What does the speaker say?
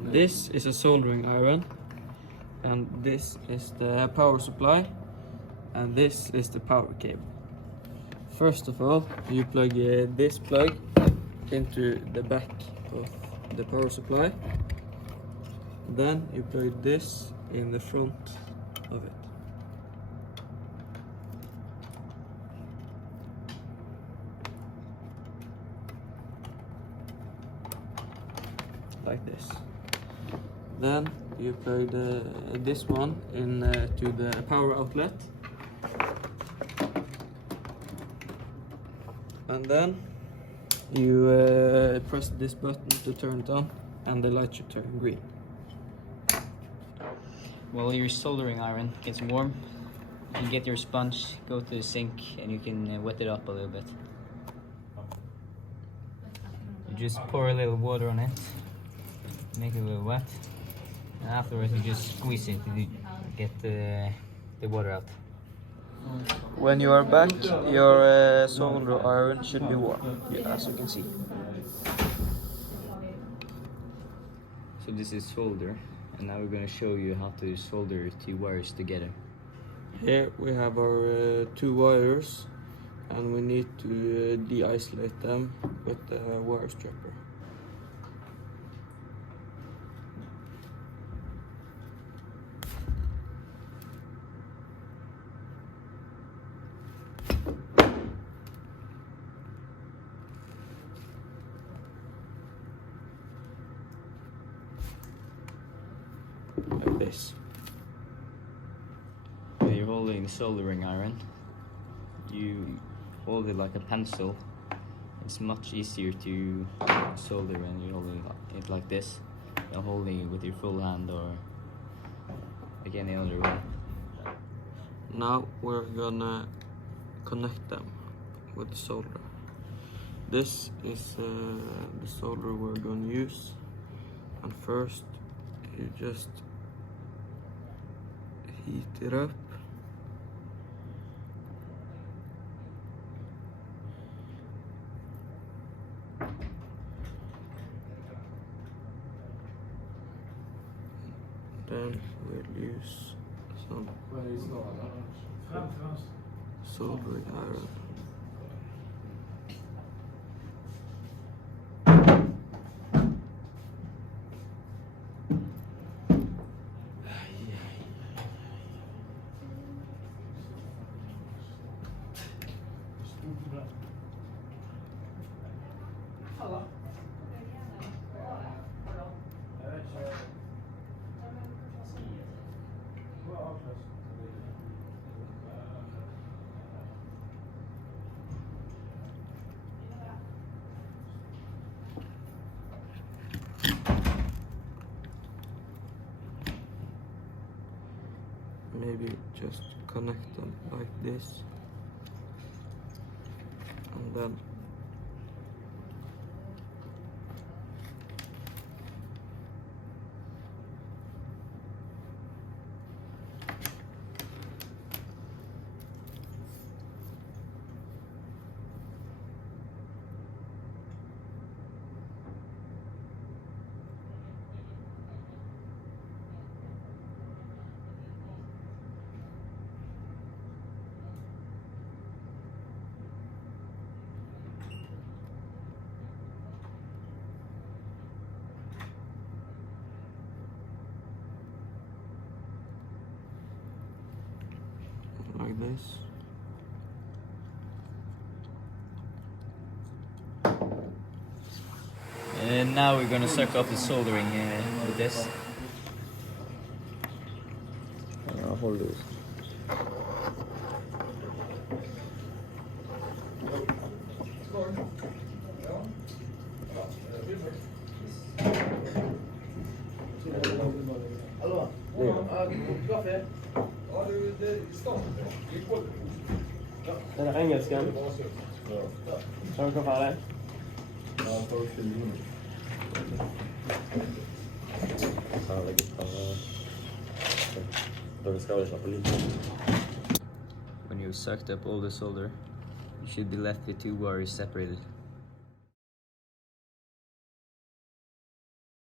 This is a soldering iron, and this is the power supply, and this is the power cable. First of all, you plug this plug into the back of the power supply. Then you plug this in the front of it. Like this. Then you plug this one in to the power outlet. And then you press this button to turn it on, and the light should turn green. While your soldering iron gets warm, you can get your sponge, go to the sink, and you can wet it up a little bit. You just pour a little water on it, make it a little wet, and afterwards you just squeeze it to get the water out. When you are back, your solder iron should be warm, as you can see. So this is solder, and now we're going to show you how to solder two wires together. Here we have our two wires, and we need to de-isolate them with the wire stripper. Like this. When you're holding the soldering iron, you hold it like a pencil. It's much easier to solder when you're holding it like this than holding it with your full hand or again the other way. Now we're gonna connect them with the solder. This is the solder we're gonna use, and first you just heat it up. Then we'll use some soldering iron. Maybe just connect them like this, and then like this. And now we're gonna suck up the soldering with this. Hold this. Den här engelskan. Har du kvar det? Ja, for 20 minutter. When you've sucked up all the solder, you should be left with two wires separated.